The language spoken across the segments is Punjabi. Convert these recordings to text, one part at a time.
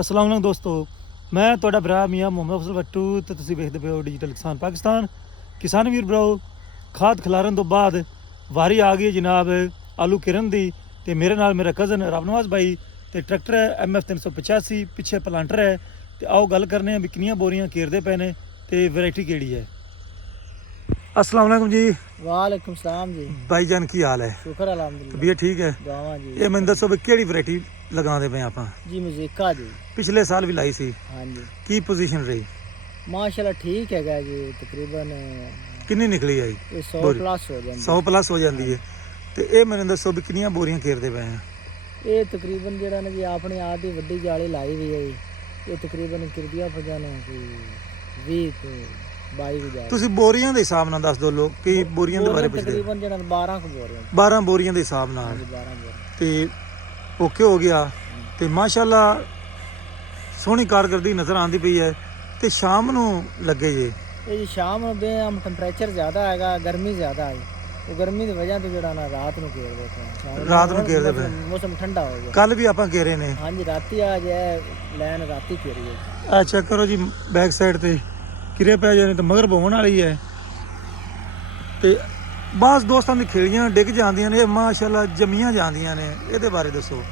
अस्सलाम वालेकुम दोस्तों, मैं ਤੁਹਾਡਾ ਭਰਾ ਮੀਆਂ ਮੁਹੰਮਦ ਅਫਜ਼ਲ ਬੱਟੂ ਤੇ ਤੁਸੀਂ ਵੇਖਦੇ ਪਏ ਹੋ ਡਿਜੀਟਲ ਕਿਸਾਨ ਪਾਕਿਸਤਾਨ। ਕਿਸਾਨ ਵੀਰ ਭਰਾਓ, ਖਾਦ ਖਿਲਾਰਨ ਤੋਂ ਬਾਅਦ ਵਾਰੀ ਆ ਗਈ ਜਨਾਬ ਆਲੂ ਕਿਰਨ ਦੀ। ਤੇ ਮੇਰੇ ਨਾਲ ਮੇਰਾ ਕਜ਼ਨ ਰਵਨਵਾਜ਼ ਭਾਈ ਤੇ ਟਰੈਕਟਰ ਹੈ MF 385, ਪਿੱਛੇ ਪਲਾਂਟਰ ਹੈ। ਤੇ ਆਓ ਗੱਲ ਕਰਨੇ ਆ ਵੀ ਕਿੰਨੀਆਂ ਬੋਰੀਆਂ ਘੇਰਦੇ ਪਏ ਨੇ ਤੇ ਵੈਰਾਈਟੀ ਕਿਹੜੀ ਹੈ। अस्सलाम वालेकुम जी। वालेकुम सलाम जी। भाईजान की हाल है? शुक्र अल्हम्दुलिल्लाह। तबीयत ठीक है? दुआवां जी। ये मैं दसो भी केड़ी वैरायटी लगाते पे ਆਪਾਂ? जी मजीका जी। पिछले साल भी लाई सी, हाँ जी। की पोजीशन रही? माशाल्लाह ठीक हैगा जी। तकरीबन कितनी निकली आई? ये 100 बोरी? प्लस हो जाती 100 प्लस हो जाती है। ਤੇ ਇਹ ਮੈਨੂੰ ਦੱਸੋ ਵੀ ਕਿੰਨੀਆਂ ਬੋਰੀਆਂ ਘੇਰਦੇ ਪਏ ਆ? ਇਹ ਤਕਰੀਬਨ ਜਿਹੜਾ ਨਾ ਜੀ ਆਪਣੇ ਆਪ ਦੀ ਵੱਡੀ ਜਾਲੀ ਲਾਈ ਹੋਈ ਹੈ ਜੀ। ਇਹ ਤਕਰੀਬਨ ਕਿਰਦੀਆਂ ਫਜਾਣਾ ਕੋਈ 20 ਤੋਂ 22 ਦੀ ਜਾਲੀ। ਤੁਸੀਂ ਬੋਰੀਆਂ ਦੇ ਹਿਸਾਬ ਨਾਲ ਦੱਸ ਦਿਓ, ਲੋਕ ਕੀ ਬੋਰੀਆਂ ਦੇ ਬਾਰੇ ਪੁੱਛਦੇ? ਤਕਰੀਬਨ ਜਿਹੜਾ 12 ਕੁ ਬੋਰੀਆਂ। 12 ਬੋਰੀਆਂ ਦੇ ਹਿਸਾਬ ਨਾਲ 12 ਬੋਰੀਆਂ ਤੇ ਓਕੇ ਹੋ ਗਿਆ। ਤੇ ਮਾਸ਼ਾਅੱਲਾ ਸੋਹਣੀ ਕਾਰਗਰਦੀ ਨਜ਼ਰ ਆਉਂਦੀ ਪਈ ਹੈ। ਤੇ ਸ਼ਾਮ ਨੂੰ ਲੱਗੇ ਜੇ ਇਹ ਜੀ ਸ਼ਾਮ ਨੂੰ ਬੇਅਮ ਟੈਂਪਰੇਚਰ ਜ਼ਿਆਦਾ ਹੈਗਾ, ਗਰਮੀ ਜ਼ਿਆਦਾ ਹੈ। ਉਹ ਗਰਮੀ ਦੀ ਵਜ੍ਹਾ ਤੋਂ ਜਿਹੜਾ ਨਾ ਰਾਤ ਨੂੰ ਘੇਰਦੇ ਪਏ। ਰਾਤ ਨੂੰ ਘੇਰਦੇ ਪਏ। ਮੌਸਮ ਠੰਡਾ ਹੋ ਗਿਆ। ਕੱਲ ਵੀ ਆਪਾਂ ਘੇਰੇ ਨੇ। ਹਾਂਜੀ ਰਾਤੀ ਆ ਜਾਏ ਲੈਣ ਰਾਤੀ ਘੇਰੀ ਹੈ। ਆ ਚੈੱਕ ਕਰੋ ਜੀ, ਬੈਕ ਸਾਈਡ ਤੇ ਕਿਰੇ ਪੈ ਜਾਣੇ ਤੇ ਮਗਰ ਬੋਣ ਵਾਲੀ ਹੈ। ਤੇ ਬਾਸ ਦੋਸਤਾਂ ਦੀ ਖੇੜੀਆਂ ਡਿੱਗ ਜਾਂਦੀਆਂ ਨੇ, ਇਹ ਮਾਸ਼ਾਅੱਲਾ ਜੰਮੀਆਂ ਜਾਂਦੀਆਂ ਨੇ। ਇਹਦੇ ਬਾਰੇ ਦੱਸੋ।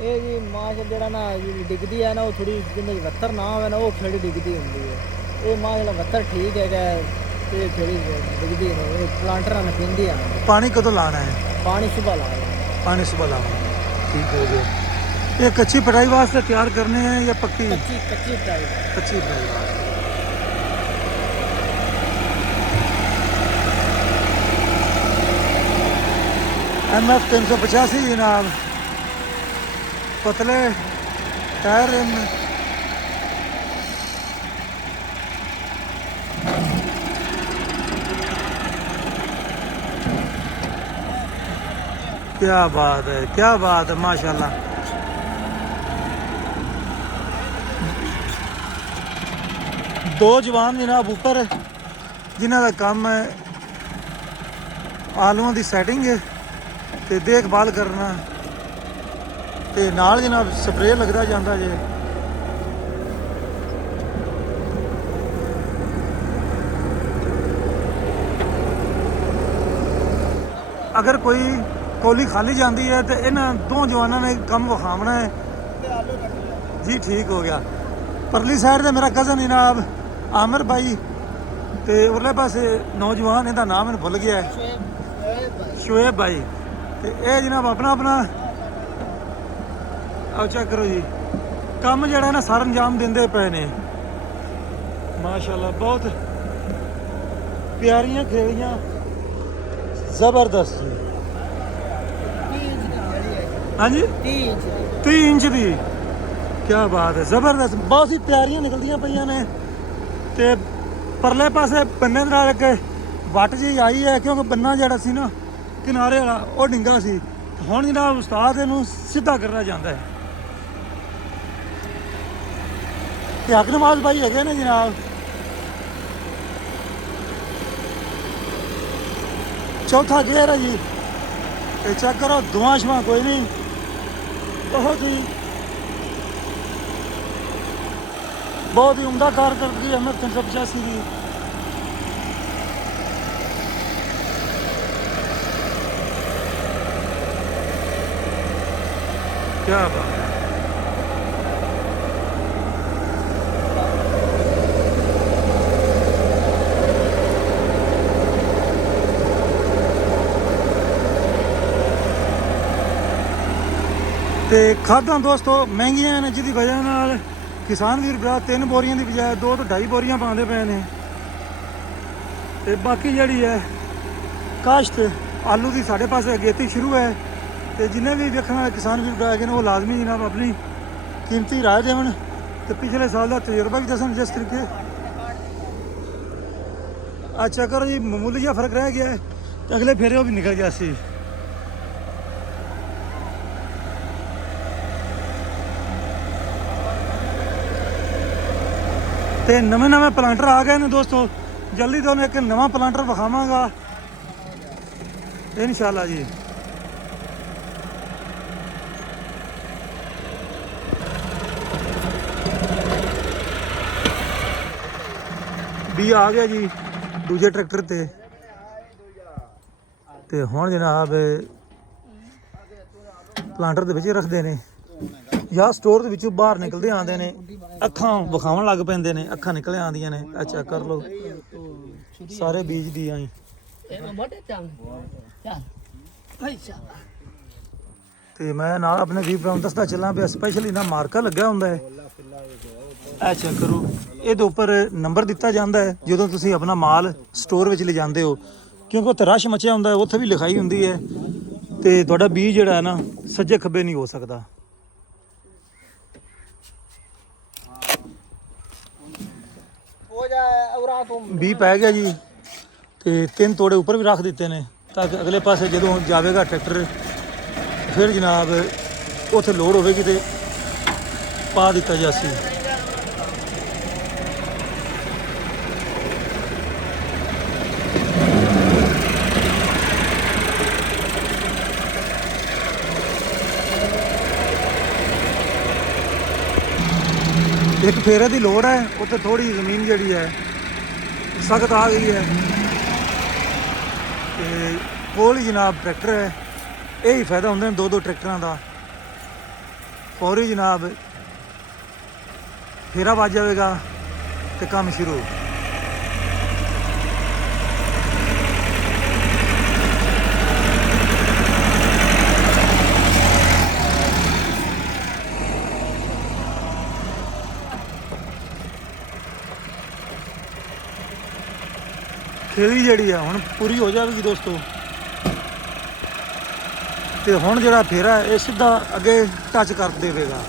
ਇਹ ਜੀ ਮਾਸ਼ ਜਿਹੜਾ ਨਾ ਜਿਹੜੀ ਡਿੱਗਦੀ ਹੈ ਨਾ, ਉਹ ਥੋੜੀ ਜਿੰਨੇ ਵੱਤਰ ਨਾ ਹੋਵੇ ਨਾ, ਉਹ ਖੇੜੀ ਡਿੱਗਦੀ ਹੁੰਦੀ ਹੈ। ਇਹ ਮਾਸ਼ ਜਿਹੜਾ ਵੱਤਰ ਠੀਕ ਹੈਗਾ ਤੇ ਖੇੜੀ ਡਿੱਗਦੀ ਨਹੀਂ। ਇਹ ਪਲਾਂਟਰਾਂ ਨੇ ਪੀਂਦੀ ਆ। ਪਾਣੀ ਕਦੋਂ ਲਾਣਾ ਹੈ? ਪਾਣੀ ਸੁਬਹ ਲਾਇਆ। पानी सुबह लाओ। ठीक हो गया। ये कच्ची पढ़ाई वास्ते तैयार करने हैं या पक्की? कच्ची फ्राई। कच्ची पढ़ाई वास्ते। MF 385 जनाब, पतले टायर रिम। क्या बात है, क्या बात है माशाल्लाह। दो जवान जनाब ऊपर जिन्हों का काम है आलूओं की सैटिंग ते देखभाल करना ते नाल जनाब स्प्रे लगता जाता जे। अगर कोई कोली खाली जाती है तो इन्होंने दो जवानों ने कम विखावना है जी। ठीक हो गया। परली साइड से मेरा कज़न जनाब आमिर भाई ते उरले पासे नौजवान, इहदा नाम मैंने भुल गया है, शुएब भाई। ते ये जनाब अपना अपना आओ चेक करो जी, काम जड़ा ना सारा अंजाम देंदे पे ने माशाल्लाह। बहुत प्यारियां खेलियां, जबरदस्त जी। हाँ जी 30 इंच की। क्या बात है, जबरदस्त। बहुत ही प्यारियां निकलदियां पईयां ने। ते परले पासे बन्ने दे नाल एक वट जी आई है, क्योंकि बन्ना जेड़ा सी ना किनारे वाला वो डिंगा सी। हुण जनाब उस्ताद इहनूं सीधा करना चाहता है। ते अकरमाज भाई हैगे ने जनाब, चौथा गेयर है जी। ते चेक करो, दुआं शुआं कोई नहीं, बहुत ही उम्दा कारकर्दगी MF 385 की। क्या बात है। ਤੇ ਖਾਦਾਂ ਦੋਸਤੋ ਮਹਿੰਗੀਆਂ ਨੇ, ਜਿਹਦੀ ਵਜ੍ਹਾ ਨਾਲ ਕਿਸਾਨ ਵੀਰ ਭਰਾ 3 ਬੋਰੀਆਂ ਦੀ ਬਜਾਏ 2 ਤੋਂ 2.5 ਬੋਰੀਆਂ ਪਾਉਂਦੇ ਪਏ ਨੇ। ਤੇ ਬਾਕੀ ਜਿਹੜੀ ਹੈ ਕਾਸ਼ਤ ਆਲੂ ਦੀ ਸਾਡੇ ਪਾਸੇ ਅਗੇਤੀ ਸ਼ੁਰੂ ਹੈ। ਤੇ ਜਿੰਨੇ ਵੀ ਵੇਖਣ ਵਾਲੇ ਕਿਸਾਨ ਵੀਰ ਭਰਾ ਹੈਗੇ ਨੇ, ਉਹ ਲਾਜ਼ਮੀ ਜਨਾਬ ਆਪਣੀ ਕੀਮਤੀ ਰਾਏ ਦੇਣ ਤੇ ਪਿਛਲੇ ਸਾਲ ਦਾ ਤਜਰਬਾ ਵੀ ਦੱਸਣ। ਜਿਸ ਤਰੀਕੇ ਅੱਛਾ ਕਰੋ ਜੀ, ਮਾਮੂਲੀ ਜਿਹਾ ਫਰਕ ਰਹਿ ਗਿਆ ਹੈ ਤੇ ਅਗਲੇ ਫੇਰੇ ਉਹ ਵੀ ਨਿਕਲ ਗਿਆ ਸੀ। ਤੇ ਨਵੇਂ ਪਲਾਂਟਰ ਆ ਗਏ ਨੇ ਦੋਸਤੋ, ਜਲਦੀ ਤੁਹਾਨੂੰ ਇੱਕ ਨਵਾਂ ਪਲਾਂਟਰ ਵਿਖਾਵਾਂਗਾ इंशाल्लाह जी। ਵੀ ਆ ਗਿਆ ਜੀ ਦੂਜੇ ਟਰੈਕਟਰ ਤੇ ਹੁਣ ਜਨਾਬ ਪਲਾਂਟਰ ਦੇ ਵਿੱਚ ਰੱਖਦੇ ਨੇ ਜਾਂ ਸਟੋਰ ਦੇ ਵਿੱਚੋਂ ਬਾਹਰ ਨਿਕਲਦੇ ਆਉਂਦੇ ਨੇ, ਅੱਖਾਂ ਵਿਖਾਉਣ ਲੱਗ ਪੈਂਦੇ ਨੇ, ਅੱਖਾਂ ਨਿਕਲ ਆਉਂਦੀਆਂ ਨੇ। ਅੱਛਾ ਕਰ ਲਓ ਸਾਰੇ ਬੀਜ ਦੀ ਆਈ। ਤੇ ਮੈਂ ਨਾਲ ਆਪਣੇ ਵੀਰ ਭਰਾ ਨੂੰ ਦੱਸਦਾ ਚੱਲਾਂ ਵੀ ਸਪੈਸ਼ਲੀ ਨਾ ਮਾਰਕਾ ਲੱਗਿਆ ਹੁੰਦਾ ਹੈ। ਅੱਛਾ ਕਰੋ, ਇਹਦੇ ਉੱਪਰ ਨੰਬਰ ਦਿੱਤਾ ਜਾਂਦਾ ਹੈ ਜਦੋਂ ਤੁਸੀਂ ਆਪਣਾ ਮਾਲ ਸਟੋਰ ਵਿੱਚ ਲਿਜਾਂਦੇ ਹੋ, ਕਿਉਂਕਿ ਉੱਥੇ ਰਸ਼ ਮਚਿਆ ਹੁੰਦਾ ਹੈ, ਉੱਥੇ ਵੀ ਲਿਖਾਈ ਹੁੰਦੀ ਹੈ ਤੇ ਤੁਹਾਡਾ ਬੀਜ ਜਿਹੜਾ ਹੈ ਨਾ ਸੱਜੇ ਖੱਬੇ ਨਹੀਂ ਹੋ ਸਕਦਾ। ਬੀ ਪੈ ਗਿਆ ਜੀ ਤੇ 3 ਤੋੜੇ ਉੱਪਰ ਵੀ ਰੱਖ ਦਿੱਤੇ ਨੇ ਤਾਂ ਕਿ ਅਗਲੇ ਪਾਸੇ ਜਦੋਂ ਜਾਵੇਗਾ ਟਰੈਕਟਰ ਫਿਰ ਜਨਾਬ ਉੱਥੇ ਲੋਡ ਹੋਵੇਗੀ ਤੇ ਪਾ ਦਿੱਤਾ ਜਾਸੀ। ਇੱਕ ਫੇਰੇ ਦੀ ਲੋੜ ਹੈ, ਉੱਥੇ ਥੋੜੀ ਜ਼ਮੀਨ ਜਿਹੜੀ ਹੈ ਸਖਤ ਆ ਗਈ ਹੈ ਤੇ ਕੋਲ ਹੀ ਜਨਾਬ ਟਰੈਕਟਰ ਹੈ। ਇਹ ਹੀ ਫਾਇਦਾ ਹੁੰਦਾ ਨੇ 2-2 ਟਰੈਕਟਰਾਂ ਦਾ। ਫੌਰੀ ਜਨਾਬ ਫੇਰਾ ਵੱਜ ਜਾਵੇਗਾ ਤੇ ਕੰਮ ਸ਼ੁਰੂ। ਖੇਲੀ ਜਿਹੜੀ ਆ ਹੁਣ ਪੂਰੀ ਹੋ ਜਾਵੇਗੀ ਦੋਸਤੋ ਤੇ ਹੁਣ ਜਿਹੜਾ ਫੇਰਾ ਇਹ ਸਿੱਧਾ ਅੱਗੇ ਟੱਚ ਕਰ ਦੇਵੇਗਾ।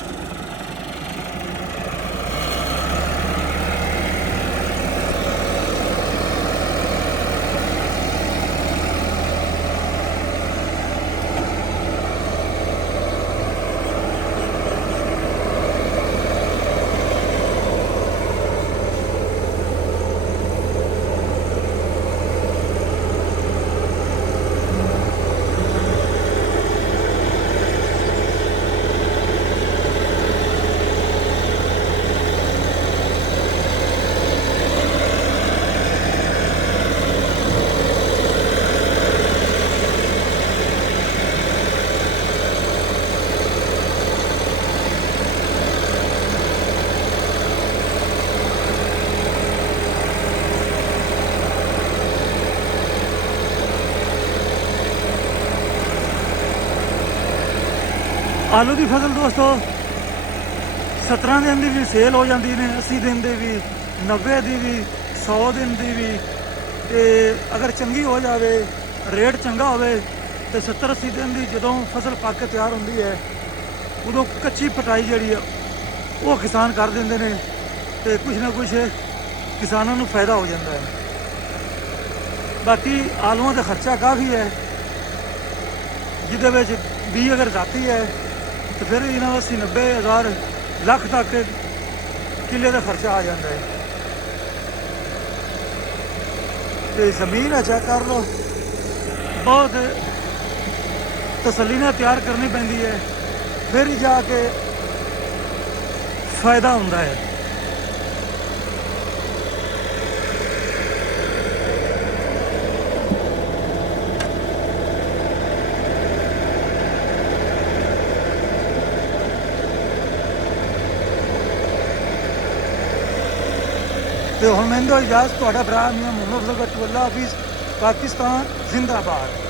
ਆਲੂ ਦੀ ਫਸਲ ਦੋਸਤੋ 17 ਦਿਨ ਦੀ ਵੀ ਸੇਲ ਹੋ ਜਾਂਦੀ ਨੇ, 80 ਦਿਨ ਦੀ ਵੀ, 90 ਦੀ ਵੀ, 100 ਦਿਨ ਦੀ ਵੀ। ਤੇ ਅਗਰ ਚੰਗੀ ਹੋ ਜਾਵੇ, ਰੇਟ ਚੰਗਾ ਹੋਵੇ ਤੇ 70-80 ਦਿਨ ਦੀ ਜਦੋਂ ਫਸਲ ਪੱਕ ਕੇ ਤਿਆਰ ਹੁੰਦੀ ਹੈ ਉਦੋਂ ਕੱਚੀ ਪਟਾਈ ਜਿਹੜੀ ਆ ਉਹ ਕਿਸਾਨ ਕਰ ਦਿੰਦੇ ਨੇ ਤੇ ਕੁਛ ਨਾ ਕੁਛ ਕਿਸਾਨਾਂ ਨੂੰ ਫਾਇਦਾ ਹੋ ਜਾਂਦਾ ਹੈ। ਬਾਕੀ ਆਲੂਆਂ ਦਾ ਖਰਚਾ ਕਾਫੀ ਹੈ, ਜਿਹਦੇ ਵਿੱਚ ਵੀ ਅਗਰ ਜਾਤੀ ਹੈ तो फिर इन्हों 80-90 हज़ार ਲੱਖ तक किले का खर्चा आ जाता है। तो जमीन है चेक कर लो, बहुत तसल्ली ने तैयार करनी पैंदी है, फिर ही जाके फायदा होता है। तो हम मैं इजाज़त भरा मियां मोहम्मद अफजल भट्टू अल्लाह हाफिज़। पाकिस्तान जिंदाबाद।